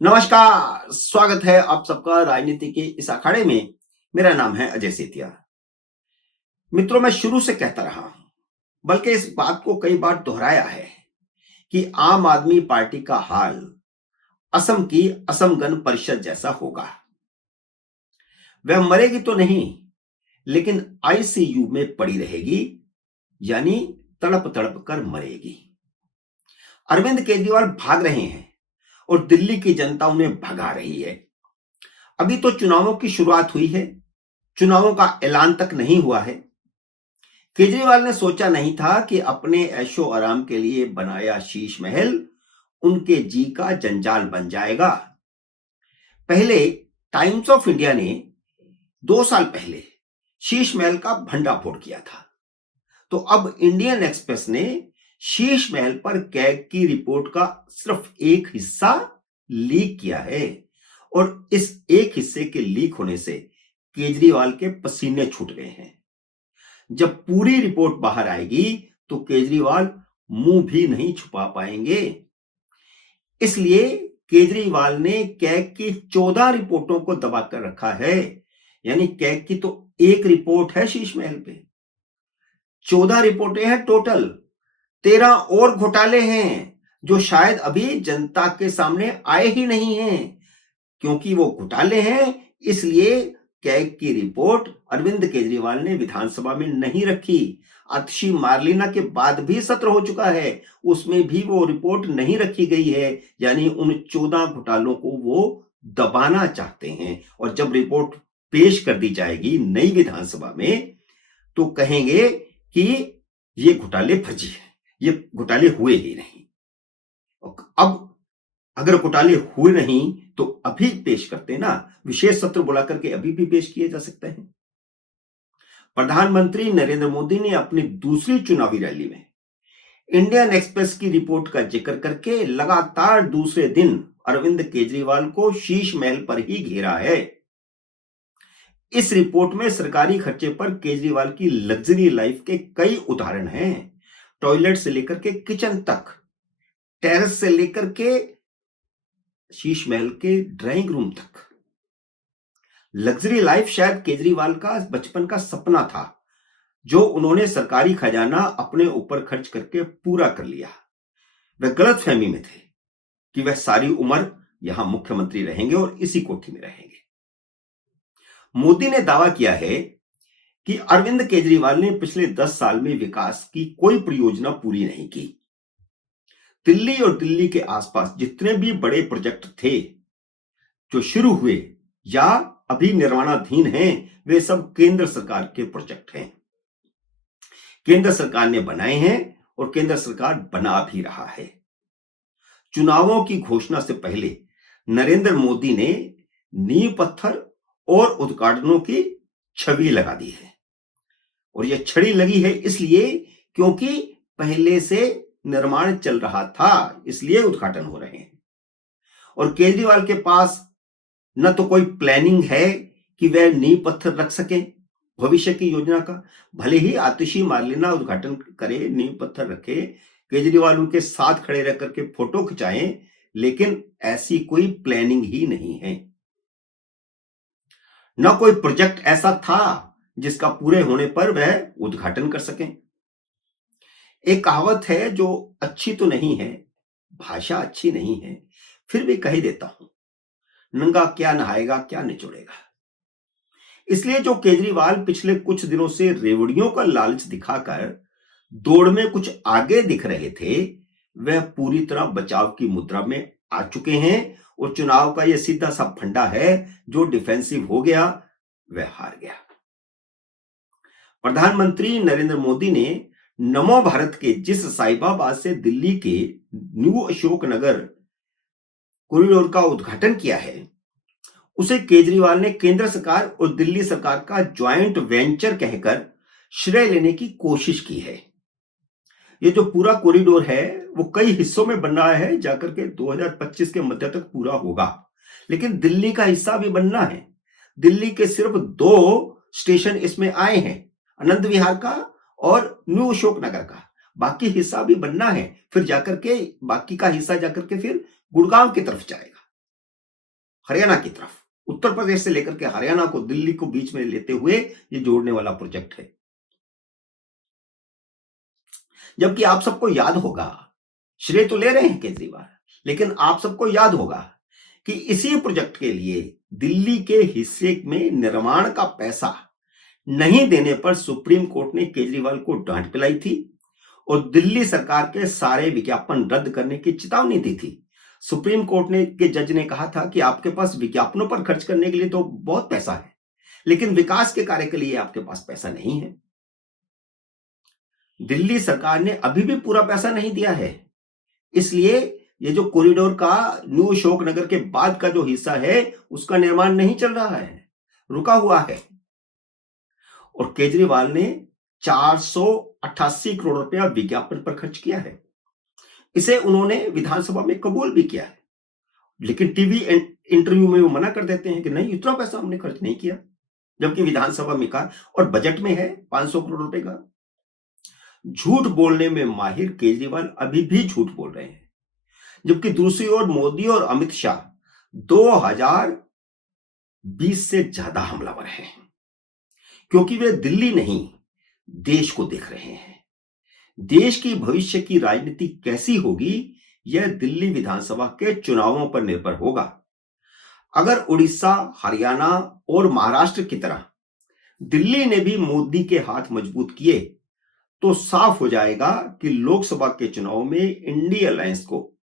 नमस्कार, स्वागत है आप सबका राजनीति के इस अखाड़े में। मेरा नाम है अजय सेतिया। मित्रों, मैं शुरू से कहता रहा हूं, बल्कि इस बात को कई बार दोहराया है कि आम आदमी पार्टी का हाल असम की असम गण परिषद जैसा होगा। वह मरेगी तो नहीं, लेकिन आईसीयू में पड़ी रहेगी, यानी तड़प तड़प कर मरेगी। अरविंद केजरीवाल भाग रहे हैं और दिल्ली की जनता उन्हें भगा रही है। अभी तो चुनावों की शुरुआत हुई है, चुनावों का ऐलान तक नहीं हुआ है। केजरीवाल ने सोचा नहीं था कि अपने ऐशो आराम के लिए बनाया शीश महल उनके जी का जंजाल बन जाएगा। पहले टाइम्स ऑफ इंडिया ने 2 साल पहले शीश महल का भंडाफोड़ किया था, तो अब इंडियन एक्सप्रेस ने शीश महल पर कैग की रिपोर्ट का सिर्फ एक हिस्सा लीक किया है। और इस एक हिस्से के लीक होने से केजरीवाल के पसीने छूट गए हैं। जब पूरी रिपोर्ट बाहर आएगी तो केजरीवाल मुंह भी नहीं छुपा पाएंगे। इसलिए केजरीवाल ने कैग की 14 रिपोर्टों को दबाकर रखा है। यानी कैग की तो एक रिपोर्ट है शीश महल पे, 14 रिपोर्टें हैं टोटल। 13 और घोटाले हैं जो शायद अभी जनता के सामने आए ही नहीं हैं। क्योंकि वो घोटाले हैं, इसलिए कैग की रिपोर्ट अरविंद केजरीवाल ने विधानसभा में नहीं रखी। आतिशी मार्लिना के बाद भी सत्र हो चुका है, उसमें भी वो रिपोर्ट नहीं रखी गई है। यानी उन 14 घोटालों को वो दबाना चाहते हैं। और जब रिपोर्ट पेश कर दी जाएगी नई विधानसभा में, तो कहेंगे कि ये घोटाले फर्जी है, ये घोटाले हुए ही नहीं। अब अगर घोटाले हुए नहीं तो अभी पेश करते ना, विशेष सत्र बुला करके अभी भी पेश किए जा सकते हैं। प्रधानमंत्री नरेंद्र मोदी ने अपनी दूसरी चुनावी रैली में इंडियन एक्सप्रेस की रिपोर्ट का जिक्र करके लगातार दूसरे दिन अरविंद केजरीवाल को शीश महल पर ही घेरा है। इस रिपोर्ट में सरकारी खर्चे पर केजरीवाल की लग्जरी लाइफ के कई उदाहरण हैं। टॉयलेट से लेकर के किचन तक, टेरेस से लेकर के शीश महल के ड्राइंग रूम तक। लग्जरी लाइफ शायद केजरीवाल का बचपन का सपना था, जो उन्होंने सरकारी खजाना अपने ऊपर खर्च करके पूरा कर लिया। वह गलतफहमी में थे कि वह सारी उम्र यहां मुख्यमंत्री रहेंगे और इसी कोठी में रहेंगे। मोदी ने दावा किया है कि अरविंद केजरीवाल ने पिछले 10 साल में विकास की कोई परियोजना पूरी नहीं की। दिल्ली और दिल्ली के आसपास जितने भी बड़े प्रोजेक्ट थे जो शुरू हुए या अभी निर्माणाधीन हैं, वे सब केंद्र सरकार के प्रोजेक्ट हैं। केंद्र सरकार ने बनाए हैं और केंद्र सरकार बना भी रहा है। चुनावों की घोषणा से पहले नरेंद्र मोदी ने नींव पत्थर और उद्घाटनों की छवि लगा दी है। और यह छड़ी लगी है इसलिए क्योंकि पहले से निर्माण चल रहा था, इसलिए उद्घाटन हो रहे हैं। और केजरीवाल के पास न तो कोई प्लानिंग है कि वह नींव पत्थर रख सके भविष्य की योजना का। भले ही आतिशी मार्लिना उद्घाटन करे, नींव पत्थर रखे, केजरीवाल उनके साथ खड़े रह करके फोटो खिंचाएं, लेकिन ऐसी कोई प्लानिंग ही नहीं है। न कोई प्रोजेक्ट ऐसा था जिसका पूरे होने पर वह उद्घाटन कर सकें। एक कहावत है जो अच्छी तो नहीं है, भाषा अच्छी नहीं है, फिर भी कह ही देता हूं, नंगा क्या नहाएगा क्या निचोड़ेगा। इसलिए जो केजरीवाल पिछले कुछ दिनों से रेवड़ियों का लालच दिखाकर दौड़ में कुछ आगे दिख रहे थे, वह पूरी तरह बचाव की मुद्रा में आ चुके हैं। और चुनाव का यह सीधा सा फंडा है, जो डिफेंसिव हो गया वह हार गया। प्रधानमंत्री नरेंद्र मोदी ने नमो भारत के जिस साहिबाबाद से दिल्ली के न्यू अशोक नगर कॉरिडोर का उद्घाटन किया है, उसे केजरीवाल ने केंद्र सरकार और दिल्ली सरकार का ज्वाइंट वेंचर कहकर श्रेय लेने की कोशिश की है। ये जो पूरा कॉरिडोर है वो कई हिस्सों में बन रहा है, जाकर के 2025 के मध्य तक पूरा होगा। लेकिन दिल्ली का हिस्सा भी बनना है। दिल्ली के सिर्फ 2 स्टेशन इसमें आए हैं, आनंद विहार का और न्यू अशोक नगर का। बाकी हिस्सा भी बनना है, फिर जाकर के बाकी का हिस्सा जाकर के फिर गुड़गांव की तरफ जाएगा। हरियाणा की तरफ, उत्तर प्रदेश से लेकर के हरियाणा को, दिल्ली को बीच में लेते हुए ये जोड़ने वाला प्रोजेक्ट है। जबकि आप सबको याद होगा, श्रेय तो ले रहे हैं केजरीवाल, लेकिन आप सबको याद होगा कि इसी प्रोजेक्ट के लिए दिल्ली के हिस्से में निर्माण का पैसा नहीं देने पर सुप्रीम कोर्ट ने केजरीवाल को डांट पिलाई थी और दिल्ली सरकार के सारे विज्ञापन रद्द करने की चेतावनी दी थी। सुप्रीम कोर्ट ने के जज ने कहा था कि आपके पास विज्ञापनों पर खर्च करने के लिए तो बहुत पैसा है, लेकिन विकास के कार्य के लिए आपके पास पैसा नहीं है। दिल्ली सरकार ने अभी भी पूरा पैसा नहीं दिया है, इसलिए ये जो कॉरिडोर का न्यू अशोक नगर के बाद का जो हिस्सा है उसका निर्माण नहीं चल रहा है, रुका हुआ है। और केजरीवाल ने 488 करोड़ रुपया विज्ञापन पर खर्च किया है। इसे उन्होंने विधानसभा में कबूल भी किया है, लेकिन टीवी इंटरव्यू में वो मना कर देते हैं कि नहीं, इतना पैसा हमने खर्च नहीं किया, जबकि विधानसभा में कहा और बजट में है 500 करोड़ रुपए का। झूठ बोलने में माहिर केजरीवाल अभी भी झूठ बोल रहे हैं, जबकि दूसरी ओर मोदी और अमित शाह 2020 से ज्यादा हमलावर हैं, क्योंकि वे दिल्ली नहीं देश को देख रहे हैं। देश की भविष्य की राजनीति कैसी होगी यह दिल्ली विधानसभा के चुनावों पर निर्भर होगा। अगर उड़ीसा, हरियाणा और महाराष्ट्र की तरह दिल्ली ने भी मोदी के हाथ मजबूत किए तो साफ हो जाएगा कि लोकसभा के चुनाव में इंडिया अलायंस को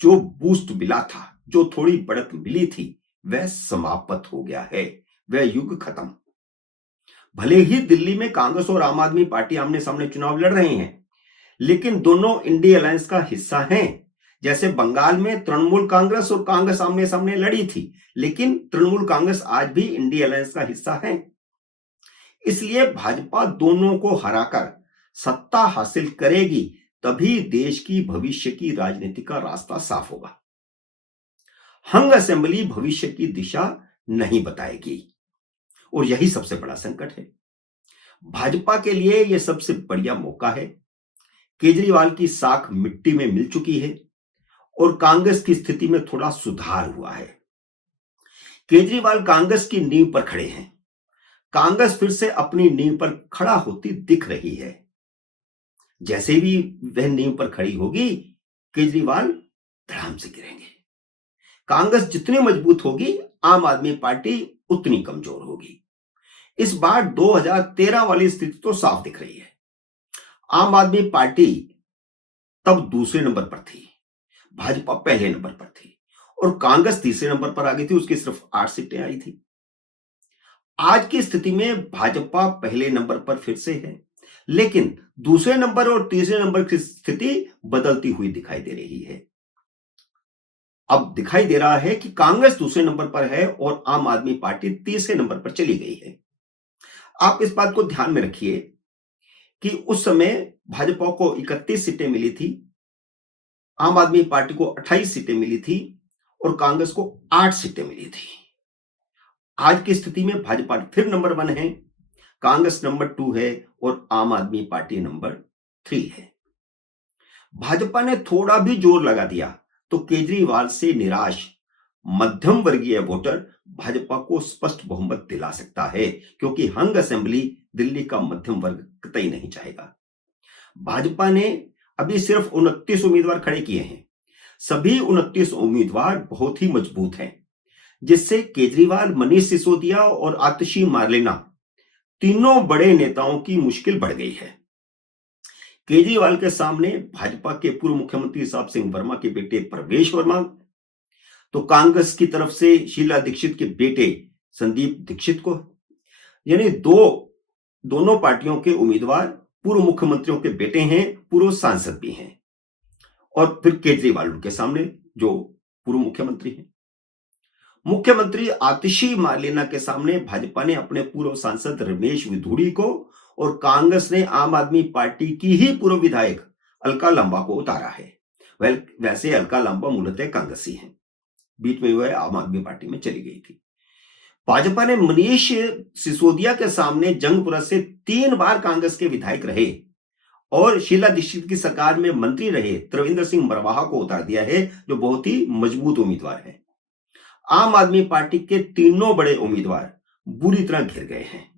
जो बूस्ट मिला था, जो थोड़ी बढ़त मिली थी, वह समाप्त हो गया है, वह युग खत्म। भले ही दिल्ली में कांग्रेस और आम आदमी पार्टी आमने सामने चुनाव लड़ रहे हैं, लेकिन दोनों इंडिया अलायंस का हिस्सा हैं। जैसे बंगाल में तृणमूल कांग्रेस और कांग्रेस आमने सामने लड़ी थी, लेकिन तृणमूल कांग्रेस आज भी इंडिया अलायंस का हिस्सा है। इसलिए भाजपा दोनों को हराकर सत्ता हासिल करेगी, तभी देश की भविष्य की राजनीति का रास्ता साफ होगा। हंग असेंबली भविष्य की दिशा नहीं बताएगी और यही सबसे बड़ा संकट है। भाजपा के लिए यह सबसे बढ़िया मौका है। केजरीवाल की साख मिट्टी में मिल चुकी है और कांग्रेस की स्थिति में थोड़ा सुधार हुआ है। केजरीवाल कांग्रेस की नींव पर खड़े हैं। कांग्रेस फिर से अपनी नींव पर खड़ा होती दिख रही है। जैसे भी वह नींव पर खड़ी होगी, केजरीवाल धड़ाम से गिरेंगे। कांग्रेस जितनी मजबूत होगी, आम आदमी पार्टी उतनी कमजोर होगी। इस बार 2013 वाली स्थिति तो साफ दिख रही है। आम आदमी पार्टी तब दूसरे नंबर पर थी, भाजपा पहले नंबर पर थी और कांग्रेस तीसरे नंबर पर आ गई थी, उसकी सिर्फ 8 सीटें आई थी। आज की स्थिति में भाजपा पहले नंबर पर फिर से है, लेकिन दूसरे नंबर और तीसरे नंबर की स्थिति बदलती हुई दिखाई दे रही है। अब दिखाई दे रहा है कि कांग्रेस दूसरे नंबर पर है और आम आदमी पार्टी तीसरे नंबर पर चली गई है। आप इस बात को ध्यान में रखिए कि उस समय भाजपा को 31 सीटें मिली थी, आम आदमी पार्टी को 28 सीटें मिली थी और कांग्रेस को 8 सीटें मिली थी। आज की स्थिति में भाजपा फिर नंबर 1 है, कांग्रेस नंबर 2 है और आम आदमी पार्टी नंबर 3 है। भाजपा ने थोड़ा भी जोर लगा दिया तो केजरीवाल से निराश मध्यम वर्गीय वोटर भाजपा को स्पष्ट बहुमत दिला सकता है, क्योंकि हंग असेंबली दिल्ली का मध्यम वर्ग कतई नहीं चाहेगा। भाजपा ने अभी सिर्फ 29 उम्मीदवार खड़े किए हैं। सभी 29 उम्मीदवार बहुत ही मजबूत हैं, जिससे केजरीवाल, मनीष सिसोदिया और आतिशी मार्लेना तीनों बड़े नेताओं की मुश्किल बढ़ गई है। केजरीवाल के सामने भाजपा के पूर्व मुख्यमंत्री साहब सिंह वर्मा के बेटे प्रवेश वर्मा, तो कांग्रेस की तरफ से शीला दीक्षित के बेटे संदीप दीक्षित को, यानी दोनों पार्टियों के उम्मीदवार पूर्व मुख्यमंत्रियों के बेटे हैं, पूर्व सांसद भी हैं, और फिर केजरीवाल उनके सामने जो पूर्व मुख्यमंत्री हैं। मुख्यमंत्री आतिशी मार्लेना के सामने भाजपा ने अपने पूर्व सांसद रमेश विधूड़ी को और कांग्रेस ने आम आदमी पार्टी की ही पूर्व विधायक अलका लांबा को उतारा है। वैसे अलका लांबा मूलतः कांग्रेसी हैं, बीच में वह आम आदमी पार्टी में चली गई थी। भाजपा ने मनीष सिसोदिया के सामने जंगपुरा से 3 बार कांग्रेस के विधायक रहे और शीला दीक्षित की सरकार में मंत्री रहे त्रिवेंद्र सिंह मरवाहा को उतार दिया है, जो बहुत ही मजबूत उम्मीदवार है। आम आदमी पार्टी के तीनों बड़े उम्मीदवार बुरी तरह घिर गए हैं।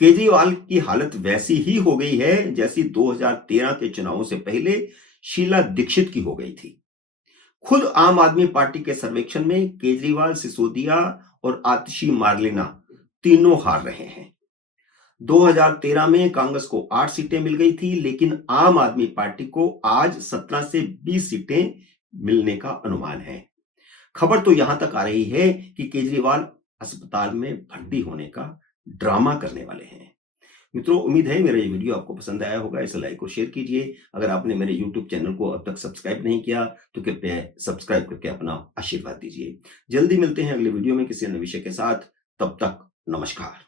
केजरीवाल की हालत वैसी ही हो गई है जैसी 2013 के चुनावों से पहले शीला दीक्षित की हो गई थी। खुद आम आदमी पार्टी के सर्वेक्षण में केजरीवाल, सिसोदिया और आतिशी मार्लेना तीनों हार रहे हैं। 2013 में कांग्रेस को 8 सीटें मिल गई थी, लेकिन आम आदमी पार्टी को आज 17 से 20 सीटें मिलने का अनुमान है। खबर तो यहां तक आ रही है कि केजरीवाल अस्पताल में भर्ती होने का ड्रामा करने वाले हैं। मित्रों, उम्मीद है मेरा ये वीडियो आपको पसंद आया होगा। इसे लाइक और शेयर कीजिए। अगर आपने मेरे यूट्यूब चैनल को अब तक सब्सक्राइब नहीं किया तो कृपया सब्सक्राइब करके अपना आशीर्वाद दीजिए। जल्दी मिलते हैं अगले वीडियो में किसी अन्य विषय के साथ। तब तक नमस्कार।